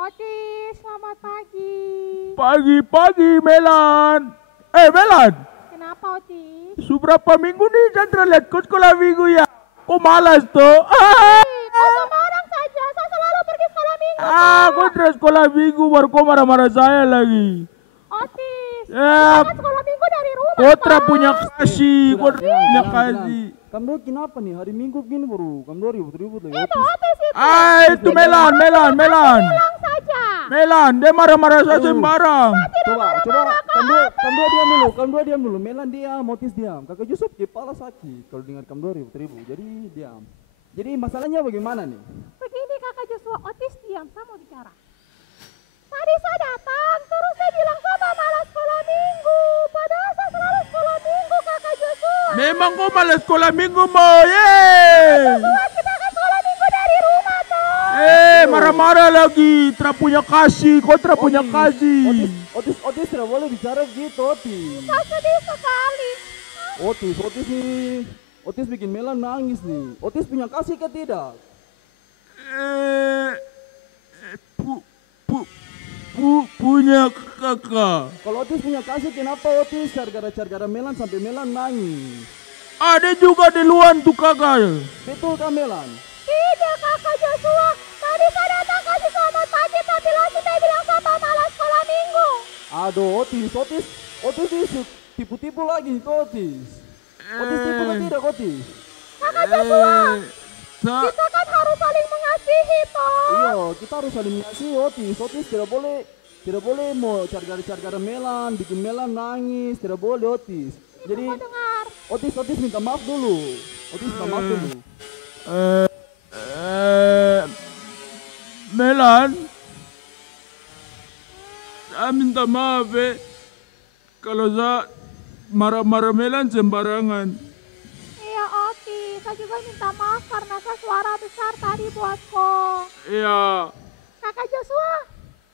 Otis, selamat pagi. Pagi-pagi Melan. Melan, Kenapa Otis? seberapa minggu nih Chandra lihat kau sekolah minggu ya? Kok malas tuh? Kau sama orang saja, saya selalu pergi sekolah minggu. Kau terus sekolah minggu baru kau marah-marah saya lagi. Otis, Ya, kita kan sekolah minggu dari rumah. Kotra Pak. punya kasih, Sudah, Kotra punya tenang. kasih. Kamu kenapa nih? Hari Minggu gini baru. Kamu ribut-ribut lagi. Itu Otis itu. Itu Melan. Pulang saja. Melan, dia marah-marah saya sembarang. Kamu diam dulu. Melan diam, Otis diam. Kakak Yusuf kepala sakit kalau dengar kamu ribut-ribut. Jadi diam. Jadi masalahnya bagaimana nih? Begini kakak Joshua, Otis diam, saya mau bicara. Tadi saya datang, terus saya bilang sama malas sekolah minggu. Padahal saya selalu sekolah minggu kakak Joshua. Memang kau malas sekolah minggu mau, yeay. Joshua, kita kan sekolah minggu dari rumah toh. Marah-marah lagi, Tra punya kasih, Kotra punya kasih. Otis tidak boleh bicara gitu, Otis. Saya sedih sekali. Otis bikin Melan nangis nih. Otis punya kasih ke tidak? Punya kakak. Kalau Otis punya kasih, kenapa Otis gara-gara Melan sampai Melan nangis? Ada juga di luar tuh kakak. Betul kan Melan? Tidak kakak Joshua, tadi saya datang kasih selamat pagi tapi langsung dia bilang sama malas sekolah minggu. Aduh, Otis itu tipu-tipu lagi itu Otis. Otis tipu kan tidak Otis? Kakak Joshua, kita kan harus saling mengasihi toh. Iya, kita harus saling mengasihi Otis. Otis tidak boleh mau cara-cara Melan, bikin Melan nangis, tidak boleh Otis. Jadi Mau dengar. Otis minta maaf dulu. Melan, saya minta maaf kalau saya marah-marah Melan sembarangan. Iya Otis, saya juga minta maaf karena saya suara besar tadi buatku. Iya. Kakak Joshua,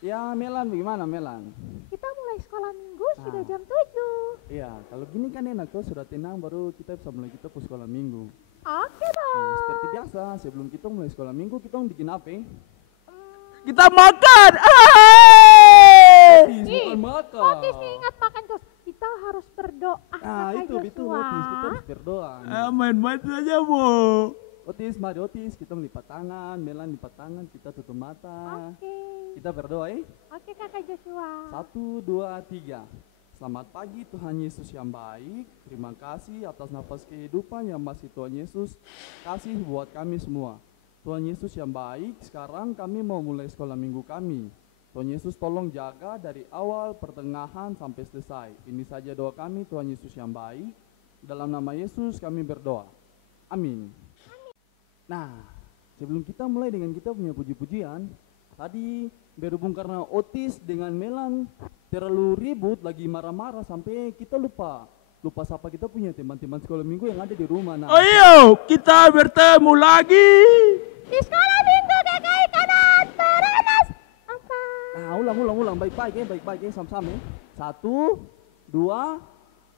Ya Melan, bagaimana Melan? kita mulai sekolah minggu sudah jam 7. Iya, kalau gini kan enak tuh, sudah tenang baru kita bisa mulai kita ke sekolah minggu. Oke Nah, dong. seperti biasa, sebelum kita mulai sekolah minggu, kita bikin apa? Kita makan. Bukan makan. Otis ingat makan terus. Kita harus berdoa. Nah, Kakak itu betul Joshua. Otis, kita harus berdoa. Main-main saja, Bu. Mari Otis, kita melipat tangan, Melan lipat tangan, kita tutup mata. Oke. Kita berdoa Oke kakak Joshua. 1, 2, 3. Selamat pagi Tuhan Yesus yang baik. Terima kasih atas nafas kehidupan yang masih Tuhan Yesus kasih buat kami semua. Tuhan Yesus yang baik, sekarang kami mau mulai sekolah minggu kami. Tuhan Yesus tolong jaga dari awal, pertengahan sampai selesai. Ini saja doa kami Tuhan Yesus yang baik. Dalam nama Yesus kami berdoa. Amin. Nah, sebelum kita mulai dengan kita punya puji-pujian, tadi berhubung karena Otis dengan Melan terlalu ribut, lagi marah-marah sampai kita lupa siapa kita punya teman-teman sekolah minggu yang ada di rumah. Nah, Ayo, kita bertemu lagi. Di sekolah minggu KKI kanan Perenas 4. Nah, ulang baik-baik sama-sama. 1, 2,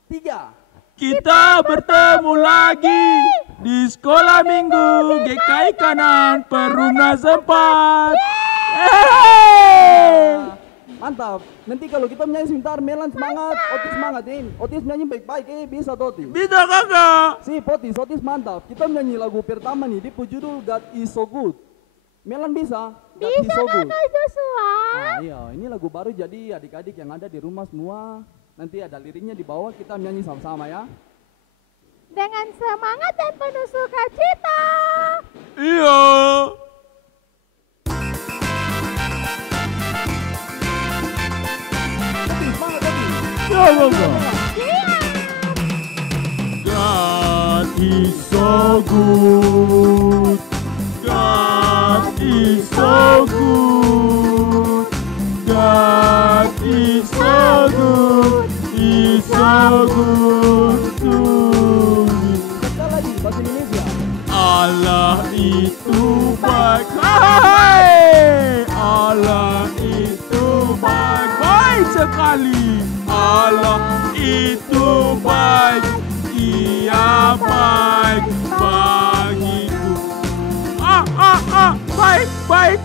3. Kita bertemu lagi di sekolah minggu GKI Kanan Perumnas 4. Mantap. Nanti kalau kita menyanyi sebentar, Melan semangat, Otis semangat Otis nyanyi baik-baik bisa tuh Otis. Bisa kakak. Sip Otis mantap. Kita menyanyi lagu pertama nih, di judul God is so good. Melan bisa? God is Bisa so good. kakak Joshua. Nah, iya, ini lagu baru jadi adik-adik yang ada di rumah semua. Nanti ada liriknya di bawah, kita menyanyi sama-sama ya. Dengan semangat dan penuh sukacita. Iya. Semangat Otis. Ya kakak. Iya. God is so good. God is so good. God is so good. He's so good to me. Sekali lagi bahasa Indonesia. Allah itu baik. Hai! Allah itu baik. Baik sekali. Allah itu baik. Dia baik bagiku. Baik. baik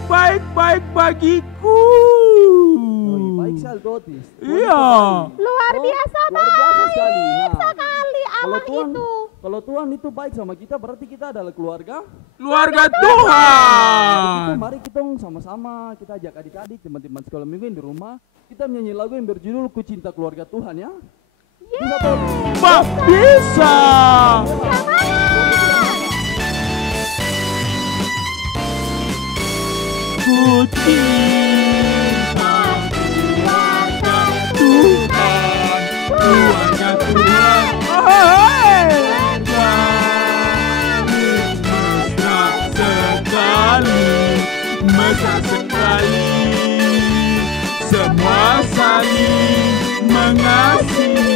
bagiku. Oh, baik sekali tuh Otis. Iya. Luar biasa luar biasa sekali. Nah, sekali Allah Tuhan, itu. kalau Tuhan itu baik sama kita, berarti kita adalah keluarga. Keluarga Itu Tuhan. mari kita sama-sama kita ajak adik-adik, teman-teman sekolah minggu yang di rumah, kita menyanyi lagu yang berjudul Ku Cinta Keluarga Tuhan ya. Bisa tuh. Bisa. Ku cinta keluarga Tuhan, keluarga Tuhan. Mesra sekali, semua saling mengasihi.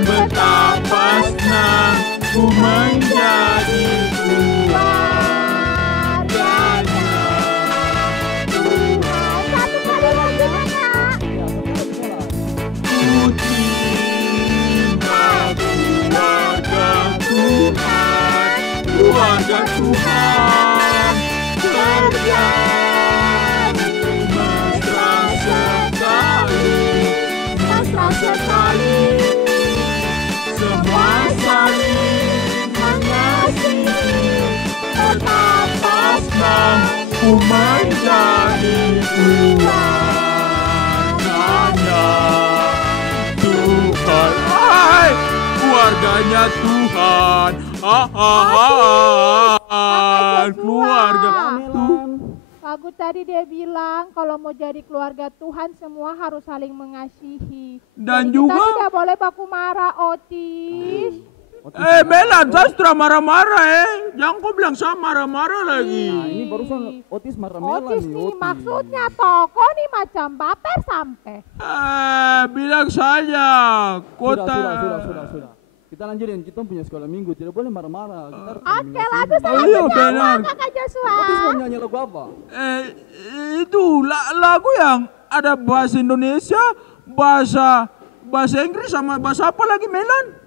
Betapa senang ku menjadi keluarganya Tuhan. Satu kali lagi Kak. Ku cinta keluarga Tuhan, keluarga Tuhan. Mesra sekali, semua saling mengasihi. Betapa senang ku menjadi keluarganya Tuhan. Hai, keluarganya Tuhan. Keluarga Tuhan. Lagu tadi dia bilang kalau mau jadi keluarga Tuhan semua harus saling mengasihi. Dan Jadi juga kita tidak boleh baku marah, Otis. Melan, saya sudah marah-marah jangan kau bilang saya marah-marah lagi. Nah, ini barusan Otis marah-marah Otis nih. nih maksudnya toko nih macam baper sampai. Bilang saja kota. Sudah. Kita lanjutin, kita punya sekolah minggu, tidak boleh marah-marah. Kita harus saling Oke, lagu mengasihi. selanjutnya benar. apa Kakak Joshua? Otis mau nyanyi lagu apa? Itu lagu yang ada bahasa Indonesia, bahasa Inggris sama bahasa apa lagi Melan?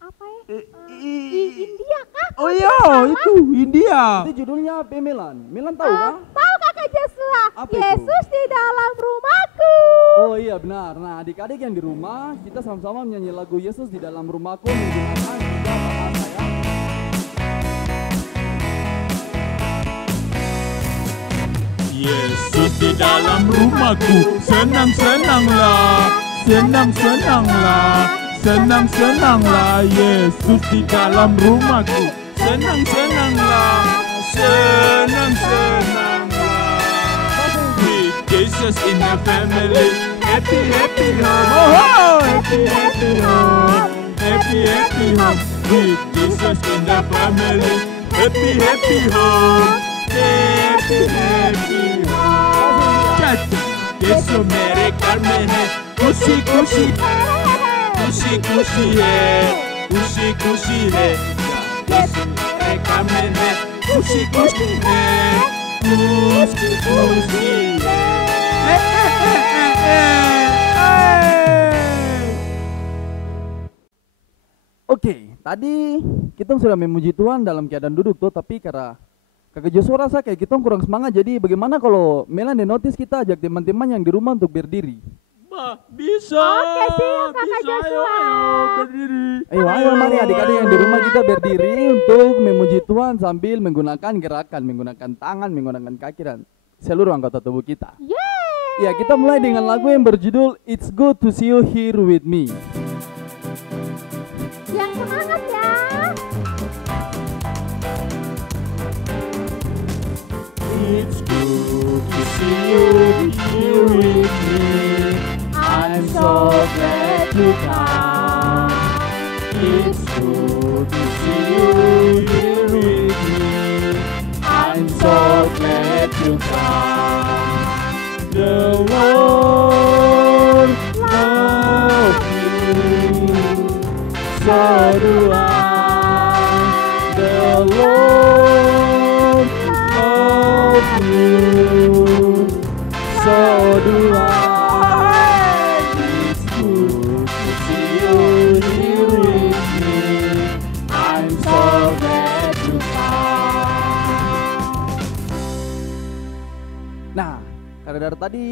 Apa ya? India kah? Oh iya, itu India. Itu judulnya apa Melan? Melan tahu kan? Tahu Kakak Joshua? Apa itu? Yesus di dalam rumahku. Oh iya benar. Nah adik-adik yang di rumah, kita sama-sama menyanyi lagu Yesus di dalam rumahku menggunakan tiga bahasa ya. Yesus di dalam rumahku, senang-senanglah, senang-senanglah, senang-senanglah. Yesus di dalam rumahku, senang-senanglah, senang-senanglah. With Jesus in the family, happy happy home, oh happy happy home, happy happy home. With Jesus in the family, happy happy home, happy happy home. Chacha, Yesu mere karme hai, खुशी खुशी खुशी खुशी है, खुशी खुशी है. Yesu mere karme hai, खुशी खुशी है, खुशी खुशी है. Oke, tadi kita sudah memuji Tuhan dalam keadaan duduk tuh, tapi karena Kakak Joshua rasa kayak kita kurang semangat, jadi bagaimana kalau Melan dan Otis kita ajak teman-teman yang di rumah untuk berdiri? Bisa. Oke, siap Kakak Bisa, Joshua. ayo berdiri. Ayo mari adik-adik yang di rumah kita berdiri untuk memuji Tuhan sambil menggunakan gerakan, menggunakan tangan, menggunakan kaki dan seluruh anggota tubuh kita. Yeay. Ya, kita mulai dengan lagu yang berjudul It's Good to See You Here With Me. Yang semangat ya. It's good to see you here with me. I'm so glad to come. It's good to see you here with me. I'm so glad to come. The Lord loves you, so do I. The Lord loves you, so do I. It's good to see you here with me. I'm so glad to come. Nah, karena dari tadi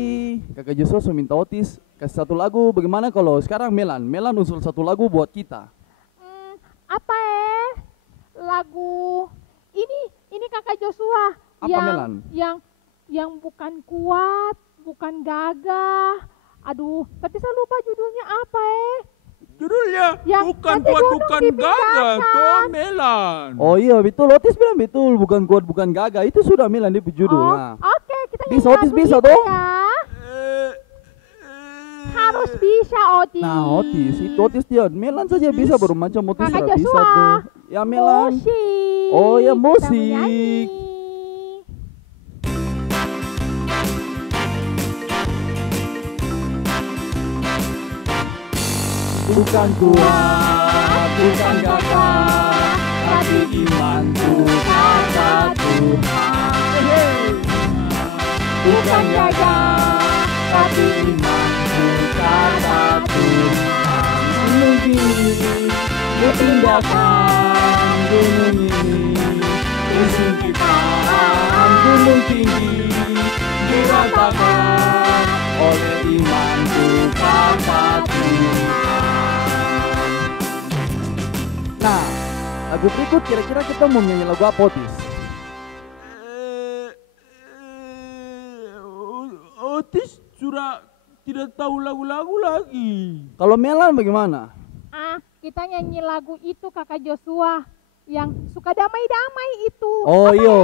kakak Joshua minta Otis kasih satu lagu. Bagaimana kalau sekarang Melan usul satu lagu buat kita? Apa lagu ini kakak Joshua Apa Melan? yang bukan kuat, bukan gagah. Aduh, tapi saya lupa judulnya apa Judulnya Yang bukan nanti kuat gunung bukan gagah, dipindahkan. toh Melan. Oh iya betul, Otis bilang betul, bukan kuat bukan gagah. Itu sudah Melan di judul. Oh, Nah, oke, kita Bisa, nyanyi Otis lagu bisa itu dong. ya. Eh, Harus bisa Otis. nah Otis, itu Otis dia. Melan saja bisa baru macam Otis Kakak tidak bisa Joshua. tuh. Ya Melan. Musik. Oh, ya, Kita musik. menyanyi. Bukan kuat, bukan gagah, tapi imanku kata Tuhan. Bukan gagah, tapi imanku kata Tuhan. Gunung ini dipindahkan, gunung ini disingkirkan, gunung tinggi diratakan oleh imanku kata Tuhan. Nah, lagu berikut kira-kira kita mau nyanyi lagu apa, Otis? Otis sudah tidak tahu lagu-lagu lagi. Kalau Melan bagaimana? Kita nyanyi lagu itu kakak Joshua yang suka damai-damai itu. Oh Apa, iya,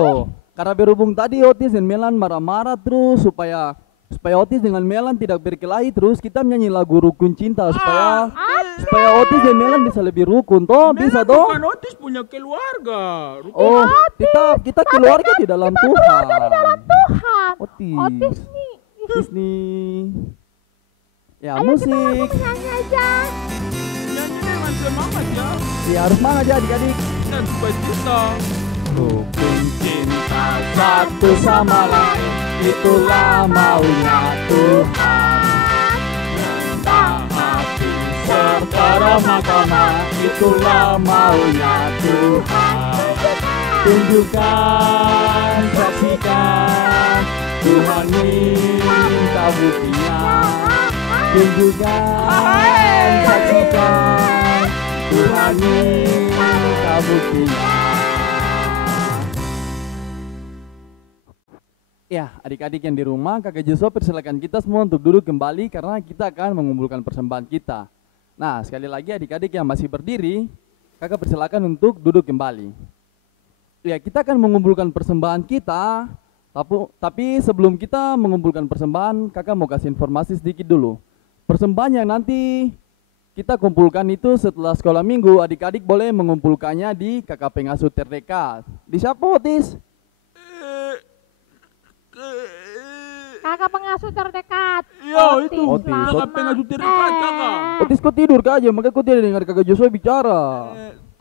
karena berhubung tadi Otis dan Melan marah-marah terus supaya Otis dengan Melan tidak berkelahi terus kita menyanyi lagu Rukun Cinta supaya Otis dan Melan bisa lebih rukun toh, bisa Melan toh? bukan Otis punya keluarga. Oh, kita keluarga di dalam Tuhan. Tuhan. Otis. Otis nih. nih. Ya, Ayo kita langsung musik. nyanyi aja. Nyanyi dengan semangat ya. Ya harus semangat ya adik-adik. Dan supaya kita Rukun cinta satu sama lain, itulah maunya Tuhan. Rendah hati serta ramah tamah, itulah maunya Tuhan. Tunjukkan, saksikan, Tuhan minta buktinya. Tunjukkan, saksikan, Tuhan minta buktinya. Ya, adik-adik yang di rumah, kakak Joshua persilakan kita semua untuk duduk kembali karena kita akan mengumpulkan persembahan kita. Nah, sekali lagi adik-adik yang masih berdiri, kakak persilakan untuk duduk kembali. Ya, kita akan mengumpulkan persembahan kita, tapi sebelum kita mengumpulkan persembahan, kakak mau kasih informasi sedikit dulu. Persembahan yang nanti kita kumpulkan itu setelah sekolah minggu, adik-adik boleh mengumpulkannya di kakak pengasuh terdekat. Di siapa, Otis? Kakak pengasuh terdekat. Iya itu. Otis. Kakak pengasuh terdekat kakak. Otis kok tidur kah aja, makanya kok tidak dengar kakak Joshua bicara.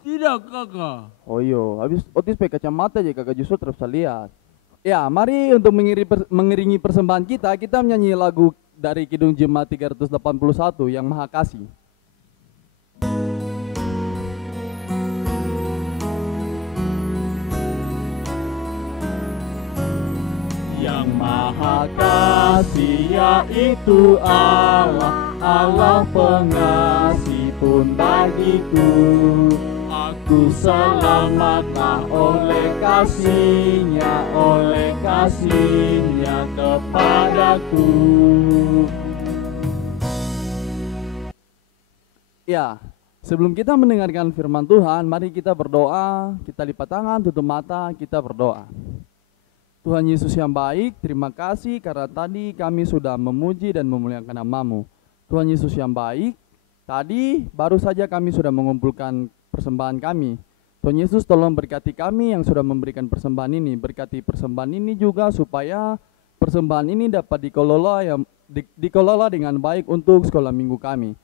Tidak kakak. Oh iya, habis Otis pakai kacamata aja kakak Joshua terus bisa lihat. Ya, mari untuk mengiringi persembahan kita menyanyi lagu dari Kidung Jemaat 381 yang Maha Kasih. Yang Maha Kasih yaitu Allah, Allah pengasih pun bagiku. Aku selamatlah oleh kasihnya kepadaku. Ya, sebelum kita mendengarkan firman Tuhan, mari kita berdoa, kita lipat tangan, tutup mata, kita berdoa. Tuhan Yesus yang baik, terima kasih karena tadi kami sudah memuji dan memuliakan nama-Mu. Tuhan Yesus yang baik, tadi baru saja kami sudah mengumpulkan persembahan kami. Tuhan Yesus tolong berkati kami yang sudah memberikan persembahan ini. Berkati persembahan ini juga supaya persembahan ini dapat dikelola dengan baik untuk sekolah minggu kami.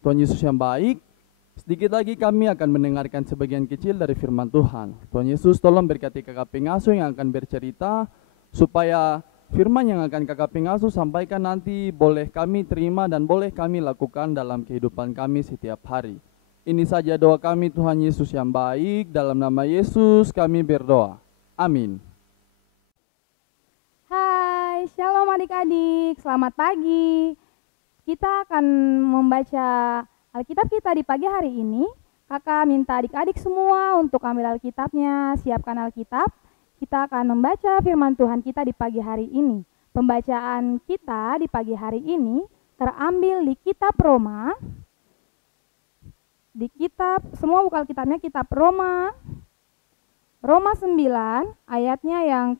Tuhan Yesus yang baik, sedikit lagi kami akan mendengarkan sebagian kecil dari firman Tuhan. Tuhan Yesus tolong berkati kakak pengasuh yang akan bercerita supaya firman yang akan kakak pengasuh sampaikan nanti boleh kami terima dan boleh kami lakukan dalam kehidupan kami setiap hari. Ini saja doa kami Tuhan Yesus yang baik, dalam nama Yesus kami berdoa. Amin. Hai, shalom. adik-adik, selamat pagi. Kita akan membaca Alkitab kita di pagi hari ini. Kakak minta adik-adik semua untuk ambil Alkitabnya, siapkan Alkitab. Kita akan membaca firman Tuhan kita di pagi hari ini. Pembacaan kita di pagi hari ini terambil di kitab Roma. Di kitab, semua buka Alkitabnya kitab Roma 9 ayatnya yang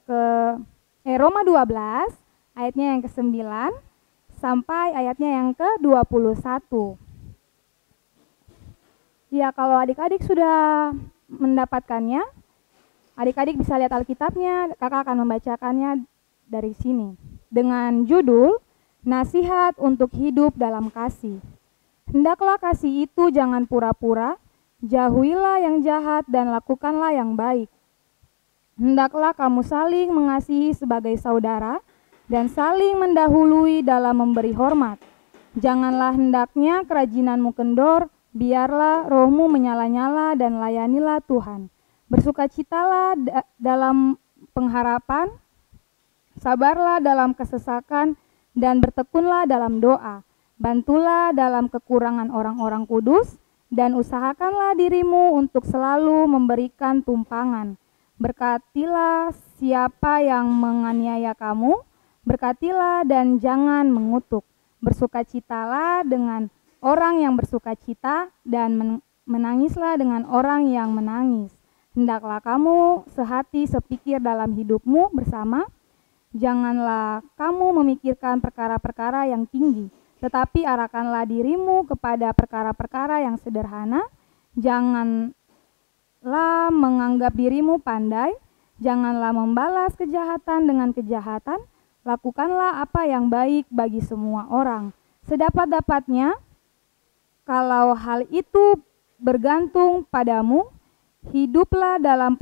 Roma 12 ayatnya yang ke-9 sampai ayatnya yang ke-21. Ya, kalau adik-adik sudah mendapatkannya, adik-adik bisa lihat Alkitabnya, kakak akan membacakannya dari sini. Dengan judul, Nasihat untuk Hidup dalam Kasih. Hendaklah kasih itu jangan pura-pura, jauhilah yang jahat dan lakukanlah yang baik. Hendaklah kamu saling mengasihi sebagai saudara, dan saling mendahului dalam memberi hormat. Janganlah hendaknya kerajinanmu kendor, biarlah rohmu menyala-nyala dan layanilah Tuhan. Bersukacitalah dalam pengharapan, sabarlah dalam kesesakan, dan bertekunlah dalam doa. Bantulah dalam kekurangan orang-orang kudus, dan usahakanlah dirimu untuk selalu memberikan tumpangan. Berkatilah siapa yang menganiaya kamu, berkatilah dan jangan mengutuk. Bersukacitalah dengan orang yang bersukacita dan menangislah dengan orang yang menangis. Hendaklah kamu sehati sepikir dalam hidupmu bersama. Janganlah kamu memikirkan perkara-perkara yang tinggi, tetapi arahkanlah dirimu kepada perkara-perkara yang sederhana. Janganlah menganggap dirimu pandai, janganlah membalas kejahatan dengan kejahatan. Lakukanlah apa yang baik bagi semua orang. Sedapat-dapatnya, kalau hal itu bergantung padamu, hiduplah dalam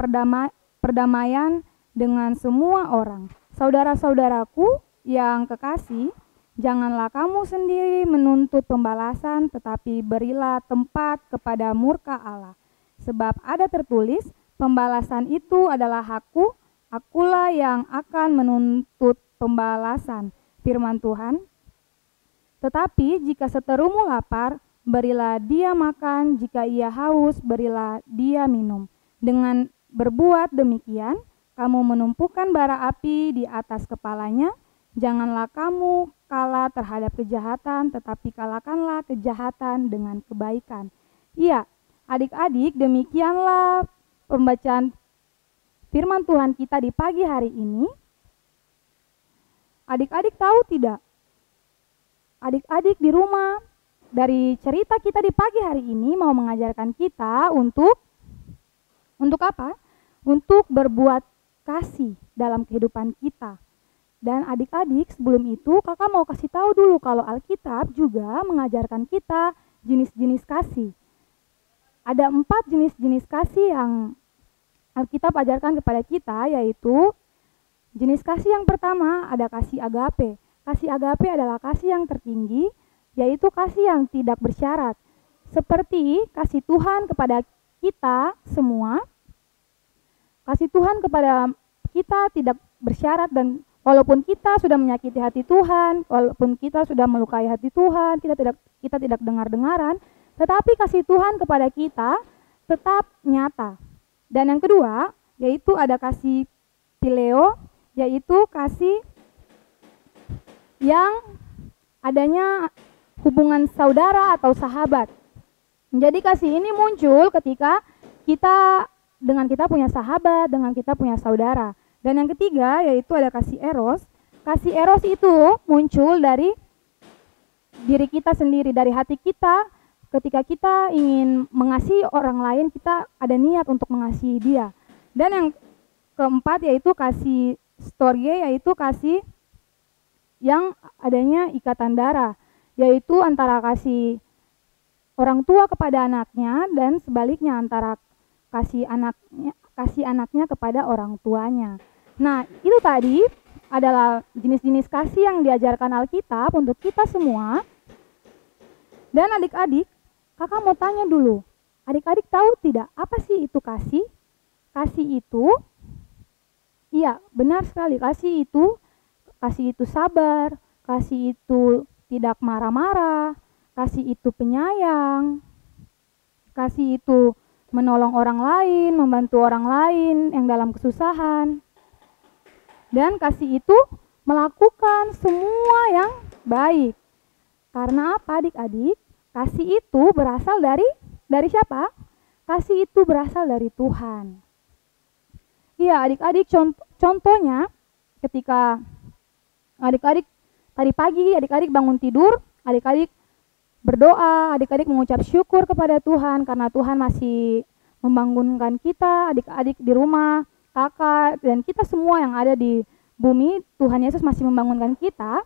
perdamaian dengan semua orang. Saudara-saudaraku yang kekasih, janganlah kamu sendiri menuntut pembalasan, tetapi berilah tempat kepada murka Allah. Sebab ada tertulis, pembalasan itu adalah hakku, akulah yang akan menuntut pembalasan, firman Tuhan. Tetapi jika seterumu lapar, berilah dia makan, jika ia haus, berilah dia minum. Dengan berbuat demikian, kamu menumpukan bara api di atas kepalanya. Janganlah kamu kalah terhadap kejahatan, tetapi kalahkanlah kejahatan dengan kebaikan. Iya, adik-adik, demikianlah pembacaan firman Tuhan kita di pagi hari ini. Adik-adik tahu tidak? Adik-adik di rumah, dari cerita kita di pagi hari ini mau mengajarkan kita untuk apa? Untuk berbuat kasih dalam kehidupan kita. Dan adik-adik, sebelum itu kakak mau kasih tahu dulu kalau Alkitab juga mengajarkan kita jenis-jenis kasih. Ada 4 jenis-jenis kasih yang Alkitab ajarkan kepada kita, yaitu jenis kasih yang pertama ada kasih agape. Kasih agape adalah kasih yang tertinggi, yaitu kasih yang tidak bersyarat. Seperti kasih Tuhan kepada kita semua. Kasih Tuhan kepada kita tidak bersyarat, dan walaupun kita sudah menyakiti hati Tuhan, walaupun kita sudah melukai hati Tuhan, kita tidak dengar-dengaran, tetapi kasih Tuhan kepada kita tetap nyata. Dan yang kedua, yaitu ada kasih phileo, yaitu kasih yang adanya hubungan saudara atau sahabat. Jadi kasih ini muncul ketika kita punya sahabat, dengan kita punya saudara. Dan yang ketiga yaitu ada kasih eros. Kasih eros itu muncul dari diri kita sendiri, dari hati kita. Ketika kita ingin mengasihi orang lain, kita ada niat untuk mengasihi dia. Dan yang keempat yaitu kasih storge, yaitu kasih yang adanya ikatan darah, yaitu antara kasih orang tua kepada anaknya dan sebaliknya antara kasih anaknya kepada orang tuanya. Nah, itu tadi adalah jenis-jenis kasih yang diajarkan Alkitab untuk kita semua. Dan adik-adik, kakak mau tanya dulu, adik-adik tahu tidak apa sih itu kasih? Kasih itu, iya benar sekali, kasih itu kasih itu sabar, kasih itu tidak marah-marah, kasih itu penyayang, kasih itu menolong orang lain, membantu orang lain yang dalam kesusahan. Dan kasih itu melakukan semua yang baik. Karena apa adik-adik? Kasih itu berasal dari siapa? Kasih itu berasal dari Tuhan. Iya adik-adik, contohnya ketika adik-adik tadi pagi, adik-adik bangun tidur, adik-adik berdoa, adik-adik mengucap syukur kepada Tuhan karena Tuhan masih membangunkan kita, adik-adik di rumah, kakak, dan kita semua yang ada di bumi, Tuhan Yesus masih membangunkan kita.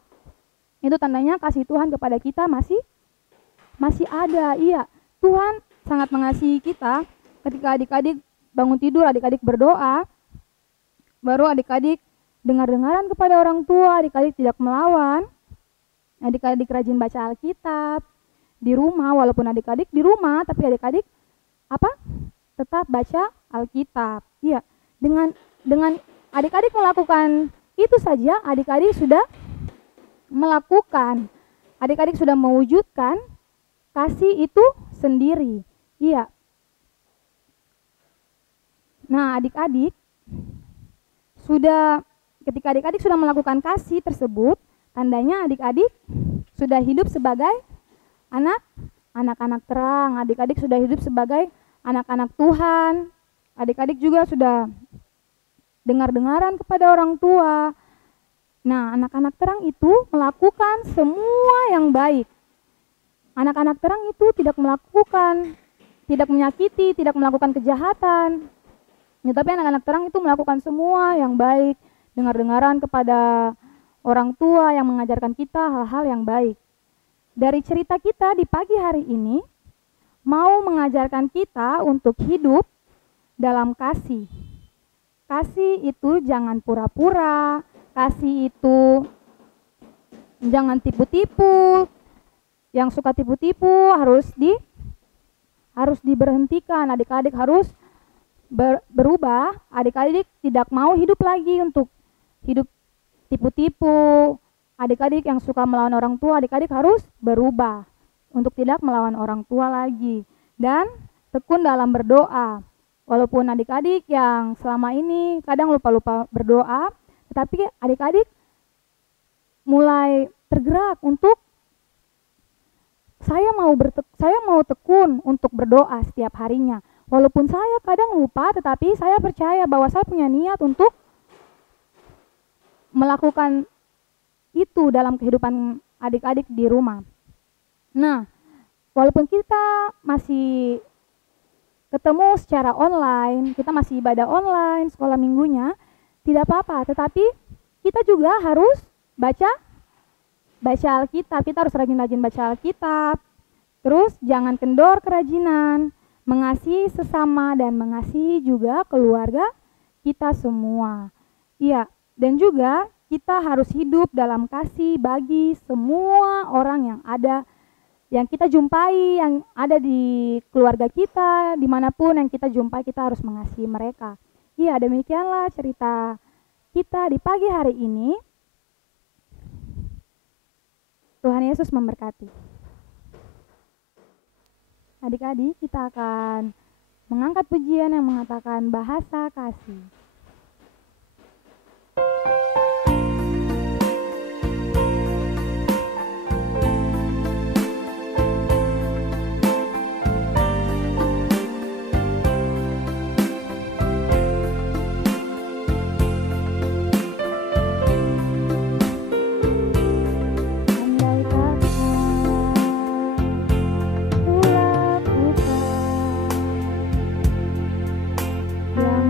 Itu tandanya kasih Tuhan kepada kita masih ada. Iya, Tuhan sangat mengasihi kita. Ketika adik-adik bangun tidur, adik-adik berdoa, baru adik-adik dengar-dengaran kepada orang tua, adik-adik tidak melawan, adik-adik rajin baca Alkitab di rumah, walaupun adik-adik di rumah, tapi adik-adik tetap baca Alkitab. Iya, dengan adik-adik melakukan itu saja, adik-adik sudah melakukan, adik-adik sudah mewujudkan kasih itu sendiri. Iya. Nah, adik-adik ketika adik-adik sudah melakukan kasih tersebut, tandanya adik-adik sudah hidup sebagai anak-anak terang. Adik-adik sudah hidup sebagai anak-anak Tuhan. Adik-adik juga sudah dengar-dengaran kepada orang tua. Nah, anak-anak terang itu melakukan semua yang baik. Anak-anak terang itu tidak menyakiti, tidak melakukan kejahatan. Ya, tapi anak-anak terang itu melakukan semua yang baik, dengar-dengaran kepada orang tua yang mengajarkan kita hal-hal yang baik. Dari cerita kita di pagi hari ini, mau mengajarkan kita untuk hidup dalam kasih. Kasih itu jangan pura-pura, kasih itu jangan tipu-tipu. Yang suka tipu-tipu harus diberhentikan. Adik-adik harus berubah. Adik-adik tidak mau hidup lagi untuk hidup tipu-tipu. Adik-adik yang suka melawan orang tua, adik-adik harus berubah untuk tidak melawan orang tua lagi. Dan tekun dalam berdoa. Walaupun adik-adik yang selama ini kadang lupa-lupa berdoa, tetapi adik-adik mulai tergerak untuk saya mau tekun untuk berdoa setiap harinya. Walaupun saya kadang lupa, tetapi saya percaya bahwa saya punya niat untuk melakukan itu dalam kehidupan adik-adik di rumah. Nah, walaupun kita masih ketemu secara online, kita masih ibadah online, sekolah minggunya, tidak apa-apa, tetapi kita juga harus baca Alkitab. Kita harus rajin-rajin baca Alkitab. Terus jangan kendor kerajinan, mengasihi sesama dan mengasihi juga keluarga kita semua. Iya, dan juga kita harus hidup dalam kasih bagi semua orang yang kita jumpai, yang ada di keluarga kita, dimanapun yang kita jumpai, kita harus mengasihi mereka. Iya, demikianlah cerita kita di pagi hari ini. Tuhan Yesus memberkati. Adik-adik, kita akan mengangkat pujian yang mengatakan bahasa kasih. Yang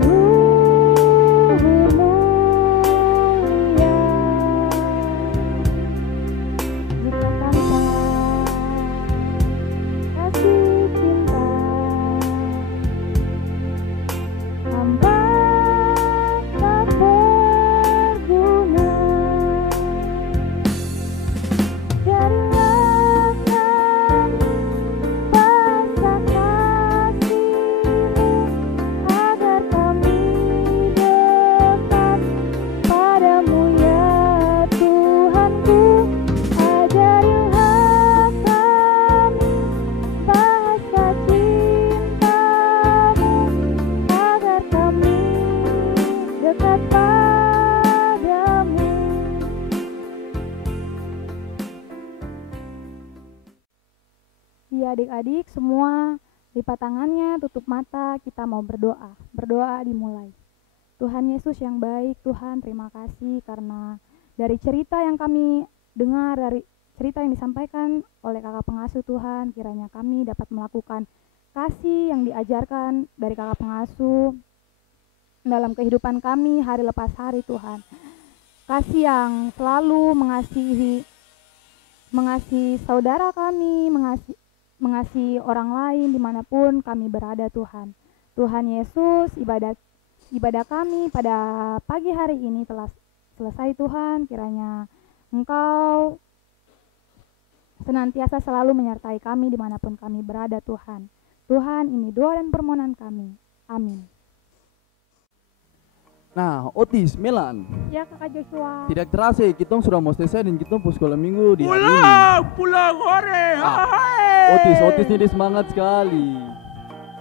adik-adik semua lipat tangannya, tutup mata, kita mau berdoa. Berdoa dimulai. Tuhan Yesus yang baik, Tuhan terima kasih karena dari cerita yang kami dengar, dari cerita yang disampaikan oleh kakak pengasuh Tuhan, kiranya kami dapat melakukan kasih yang diajarkan dari kakak pengasuh dalam kehidupan kami hari lepas hari Tuhan. Kasih yang selalu mengasihi saudara kami, mengasihi orang lain dimanapun kami berada Tuhan. Tuhan Yesus, ibadah kami pada pagi hari ini telah selesai Tuhan, kiranya Engkau senantiasa selalu menyertai kami dimanapun kami berada Tuhan. Tuhan, ini doa dan permohonan kami. Amin. Nah, Otis, Melan. Ya kakak Joshua. Tidak terasa kita sudah mau selesai dan kita sekolah minggu di hari ini. Pulang hore. Otis ini semangat sekali.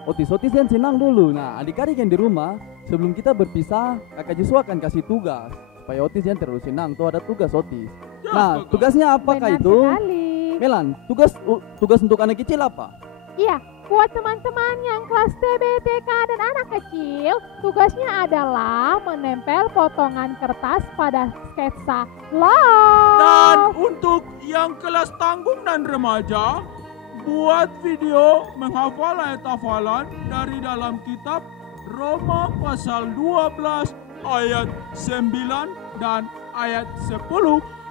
Otis yang senang dulu. Nah, adik-adik yang di rumah, sebelum kita berpisah, kakak Joshua akan kasih tugas supaya Otis yang terlalu senang. Tuh ada tugas Otis. Nah, tugasnya apakah Benar itu? sekali. Melan, tugas untuk anak kecil apa? Iya, buat teman-teman yang kelas TBTK dan anak kecil, tugasnya adalah menempel potongan kertas pada sketsa love. Dan untuk yang kelas tanggung dan remaja, buat video menghafal ayat hafalan dari dalam kitab Roma pasal 12 ayat 9 dan ayat 10.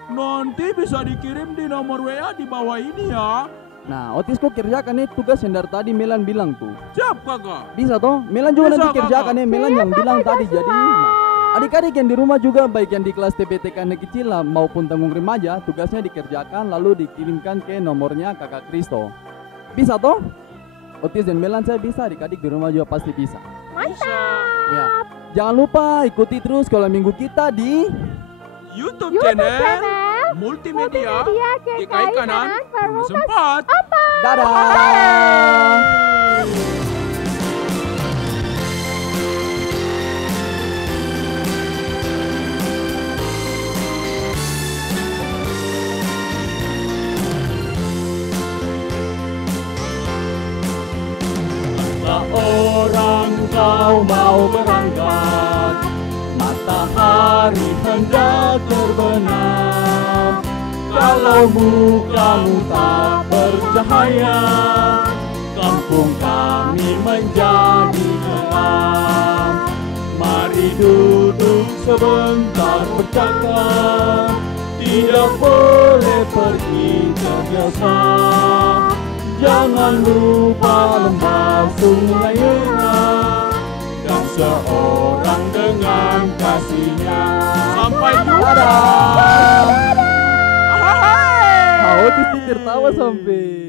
Nanti bisa dikirim di nomor WA di bawah ini ya. Nah, Otis kok kerjakan nih tugas yang dari tadi Melan bilang tuh. Siap kakak. Bisa toh? Melan juga Bisa, nanti kerjakan Kakak. nih, Melan yang bilang tadi. Jadi, nah, adik-adik yang di rumah juga, baik yang di kelas TPTK anak kecil lah, maupun tanggung remaja, tugasnya dikerjakan lalu dikirimkan ke nomornya kakak Kristo. Bisa toh? Otis dan Melan saya bisa, adik-adik di rumah juga pasti bisa. Bisa. Ya. Jangan lupa ikuti terus sekolah minggu kita di YouTube channel Multimedia GKI Kanan Sempat. Dadah. Seorang kau mau berangkat, matahari hendak terbenam. Kalau mukamu tak bercahaya, kampung kami menjadi gelap. Mari duduk sebentar bercakap, tidak boleh pergi tergesa. Jangan lupa lembah sungai Yuna dan seorang dengan kasihnya. Sampai jumpa. Otis tertawa sampai.